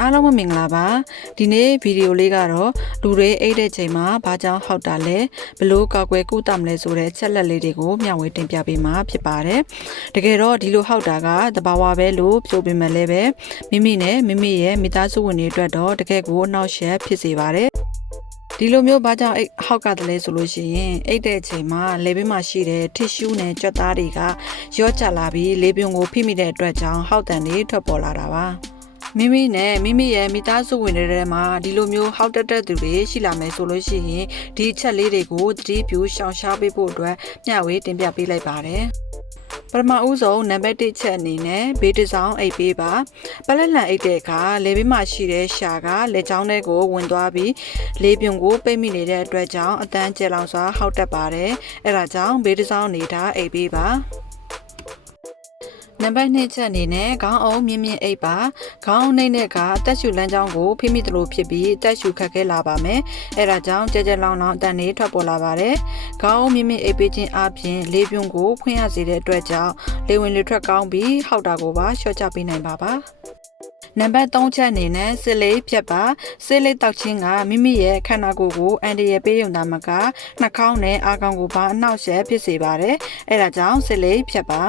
အားလုံးမင်္ဂလာပါဒီနေ့ဗီဒီယိုလေးကတော့လူတွေအိတ်တဲ့ချိန်မှာဘာကြောင့်ဟောက်တာလဲဘလို့ကောက်ွယ်ကုသမလဲဆိုတဲ့ချက်လက်လေးတွေကိုမျှဝေတင်ပြပေးမှာဖြစ်ပါတယ်တကယ်တော့ဒီလိုဟောက်တာကတဘာဝပဲလို့ပြောပြမယ်လဲပဲမိမိနဲ့မိမိရဲ့မိသားစုဝင်တွေအတွက်တော့တကယ်ကိုအနှောက်အယှက်ဖြစ်စေပါတယ်ဒီလိုမျိုးဘာကြောင့်ဟောက်ကတလဲဆိုလို့ရှိရင်အိတ်တဲ့အချိန်မှာလေဘေးမှာရှိတဲ့တစ်ရှူးနဲ့ကြွက်သားတွေကရော့ကျလာပြီးလေပြုံကိုဖိမိတဲ့အတွက်ကြောင့်ဟောက်တန်တွေထွက်ပေါ်လာတာပါမိမိနဲ့မိမိရဲ့မိသားစုဝင်တွေထဲမှာဒီလိုမျိုးဟောက်တက်တဲ့သူတွေရှိလာမယ်ဆိုလို့ရှိရင်ဒီအချက်လေးတွေကိုသတိပြုရှောင်ရှားပေးဖို့အတွက်မျှဝေတင်ပြပေးလိုက်ပါတယ်ပထမဦးဆုံးနံပါတ်1ချက်အနေနဲ့ဘေးတစ်စောင်းအိတ်ပေးပါပလက်လန်အိတ်တဲ့အခါလေဘေးမှာရှိတဲ့ရှာကလက်ချောင်းထဲကိုဝင်သွားပြီးလေပြုံကိုပိတ်မိနေတဲ့အတွက်ကြောင့်အတန်းကျလောင်စွာဟောက်တက်ပါတယ်အဲဒါကြောင့်ဘေးတစ်စောင်းနေတာအိတ်ပေးပါနံပါတ်2ချက်အနေနဲ့ခေါင်းအောင်မြင့်မြင့်အိပ်ပါခေါင်းအောင်နှိမ့်တဲ့ကအသက်ရှူလမ်းကြောင်းကိုဖိမိသလိုဖြစ်ပြီးအသက်ရှူခက်ခဲလာပါမယ်အဲဒါကြောင့်ကြဲကြဲလောင်လောင်အတန်တွေထွက်ပေါ်လာပါတယ်ခေါင်းအောင်မြင့်မြင့်အိပ်ပေးခြင်းအပြင်လေပြုံးကိုဖွင့်ရစေတဲ့အတွက်ကြောင့်လေဝင်လေထွက်ကောင်းပြီးဟောက်တာကိုပါလျှော့ချပေးနိုင်ပါနံပါတ်3ချက်အနေနဲ့စစ်လေးဖြတ်ပါစစ်လေးတောက်ချင်းကမိမိရဲ့ခန္ဓာကိုယ်ကိုအန်တရယ်ပေးရုံသာမကနှာခေါင်းနဲ့အာခေါင်ကိုပါအနှောက်အယှက်ဖြစ်စေပါတယ်အဲဒါကြောင့်စစ်လေးဖြတ်ပါ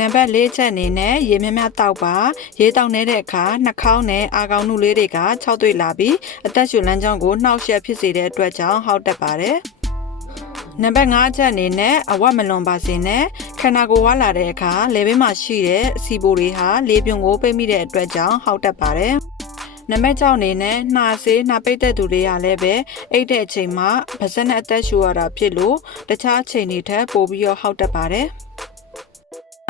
နံပါတ်4ချက်အနေနဲ့ရေမြမြတောက်ပါရေတောက်နေတဲ့အခါနှာခေါင်းနဲ့အာခေါင်နုလေးတွေကခြောက်သွေ့လာပြီးအသက်ရှူလမ်းကြောင်းကိုနှောက်ယှက်ဖြစ်စေတဲ့အတွက်ကြောင့်ဟောက်တက်ပါတယ်နံပါတ်5ချက်အနေနဲ့အဝတ်မလွန်ပါစေနဲ့ခန္ဓာကိုယ်ဝါလာတဲ့အခါလေဘေးမှာရှိတဲ့အစီပိုတွေဟာလေပြုံကိုပိတ်မိတဲ့အတွက်ကြောင့်ဟောက်တက်ပါတယ်နံပါတ်6အနေနဲ့နှာစေးနှာပိတ်တဲ့သူတွေကလည်းပဲအိတ်တဲ့အချိန်မှာပါးစပ်နဲ့အသက်ရှူရတာဖြစ်လို့တခြားအချိန်တွေထက်ပိုပြီးတော့ဟောက်တက်ပါတယ်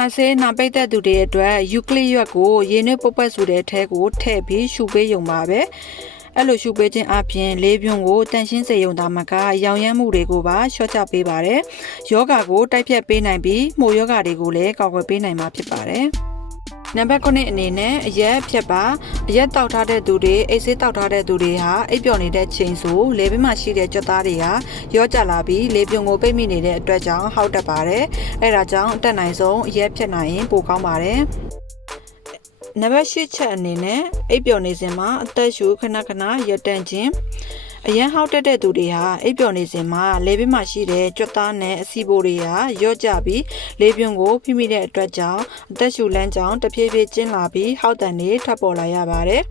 အဆေးနာပိတ်တဲ့သူတွေအတွက်ယူကလစ်ရွက်ကိုရေနွေးပုတ်ပတ်ဆိုတဲ့အထဲကိုထည့်ပြီးရှူပေးရုံပါပဲအဲ့လိုရှူပေးခြင်းအပြင်လေပြုံကိုတန့်ရှင်းစေရုံသာမကရောင်ရမ်းမှုတွေကိုပါလျှော့ချပေးပါတယ်ယောဂါကိုတိုက်ဖြတ်ပေးနိုင်ပြီးမှုယောဂါတွေကိုလည်းကာကွယ်ပေးနိုင်မှာဖြစ်ပါတယ်နံပါတ်9အနေနဲ့အရက်ဖြတ်ပါအရက်တောက်ထားတဲ့သူတွေအိတ်ဆေးတောက်ထားတဲ့သူတွေဟာအိပ်ပျော်နေတဲ့ချိန်ဆိုလေဘေးမှာရှိတဲ့ကြွက်သားတွေကရောကျလာပြီးလေပြုံကိုပိတ်မိနေတဲ့အတွက်ကြောင့်ဟောက်တက်ပါတယ်အဲဒါကြောင့်အတက်နိုင်ဆုံးအရက်ဖြတ်နိုင်ရင်ပိုကောင်းပါတယ်နံပါတ်10ချက်အနေနဲ့အိပ်ပျော်နေစဉ်မှာအသက်ရှူခဏခဏရပ်တန့်ခြင်းအရန်ဟောက်တက်တဲ့သူတွေဟာအိပ်ပျော်နေစဉ်မှာလေဘေးမှာရှိတဲ့ကြွက်သားနဲ့အစီပိုတွေဟာရော့ကျပြီးလေပြုံကိုဖိမိတဲ့အတွက်ကြောင့်အသက်ရှူလမ်းကြောင်းတဖြည်းဖြည်းကျဉ်လာပြီးဟောက်တန်တွေထွက်ပေါ်လာရပါတယ်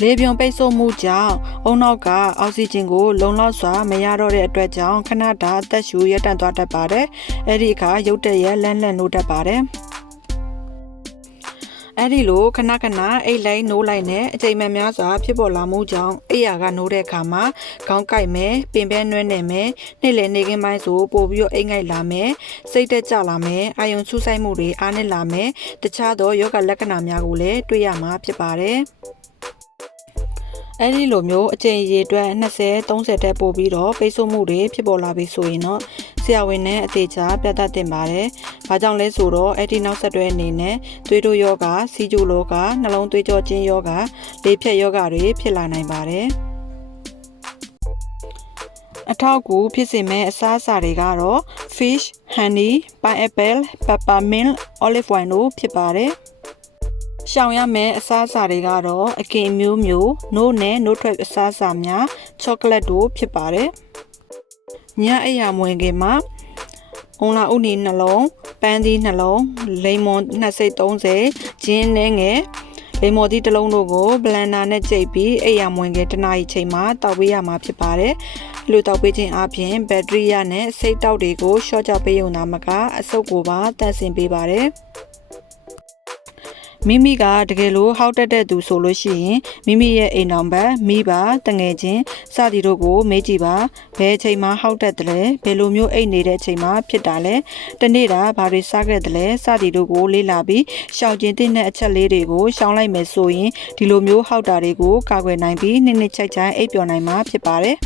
လေပြုံပိတ်ဆို့မှုကြောင့်အုံနောက်ကအောက်ဆီဂျင်ကိုလုံလောက်စွာမရတော့တဲ့အတွက်ကြောင့်ခဏတာအသက်ရှူရပ်တန့်သွားတတ်ပါတယ်အဲ့ဒီအခါရုတ်တရက်လန့်နိုးတတ်ပါတယ်အဲ့ဒီလိုခဏခဏအိတ်လိုက်နိုးလိုက်နဲ့အချိန်မှန်များစွာဖြစ်ပေါ်လာမှုကြောင့်အိယာကနိုးတဲ့အခါမှာခေါင်းကိုက်မယ်ပင်ပန်းနွမ်းနယ်မယ်နေ့လည်နေခင်းပိုင်းဆိုပို့ပြီးတော့အိတ်ငိုက်လာမယ်စိတ်တက်ကြလာမယ်အာယုံဆူဆိုင်မှုတွေအားနည်းလာမယ်တခြားသောယောဂလက္ခဏာများကိုလည်းတွေ့ရမှာဖြစ်ပါတယ်အဲ့ဒီလိုမျိုးအချိန်ရေအတွက်20 30တက်ပို့ပြီးတော့ပိတ်ဆို့မှုတွေဖြစ်ပေါ်လာပြီဆိုရင်တော့ဆရာဝန်နဲ့အသေးချာပြသတင်ပါတယ်။ဘာကြောင့်လဲဆိုတော့အဲ့ဒီနောက်ဆက်တွဲအနေနဲ့သွေးတိုးယောဂစီဂျိုလောဂနှလုံးသွေးကြောကျဉ်ယောဂလေဖြတ်ယောဂတွေဖြစ်လာနိုင်ပါတယ်။အထောက်အကူဖြစ်စေမဲ့အစားအစာတွေကတော့ fish, honey, pineapple, peppermint, olive oil တို့ဖြစ်ပါတယ်။ရှောင်ရမယ့်အစားအစာတွေကတော့အကင်မျိုးနို့နဲ့နို့ထွက်အစားအစာများချောကလက်တို့ဖြစ်ပါတယ်ညအိယာမွေခင်မှာအုံလာဥနီနှလုံးပန်းသီးနှလုံးလိမ္မော်2စိတ်30ဂျင်းနဲ့ငယ်လိမ္မော်သီးတစ်လုံးတို့ကိုဘလန်ဒါနဲ့ကြိတ်ပြီးအိယာမွေခင်တစ်နာရီချိန်မှာတောက်ပေးရမှာဖြစ်ပါတယ်လူတောက်ပေးခြင်းအပြင်ဘက်ထရီယာနဲ့စိတ်တောက်တွေကိုရှော့ချပေးရုံသာမကအဆုပ်ကိုပါတန့်စင်ပေးပါတယ်မိမိကတကယ်လို့ဟောက်တက်တဲ့သူဆိုလို့ရှိရင်မိမိရဲ့အိမ်တော်ဘက်မိဘတငယ်ချင်းစသည်တို့ကိုမေးကြည့်ပါဘယ်အချိန်မှဟောက်တက်တယ်လဲဘယ်လိုမျိုးအိမ်နေတဲ့အချိန်မှဖြစ်တာလဲတနေ့တာဘာတွေစားခဲ့တယ်လဲစသည်တို့ကိုလေ့လာပြီးရှောင်ကျဉ်တဲ့အချက်လေးတွေကိုရှောင်လိုက်မယ်ဆိုရင်ဒီလိုမျိုးဟောက်တာတွေကိုကာကွယ်နိုင်ပြီးနှစ်နှစ်ချိုက်ချိုက်အိပ်ပျော်နိုင်မှာဖြစ်ပါတယ်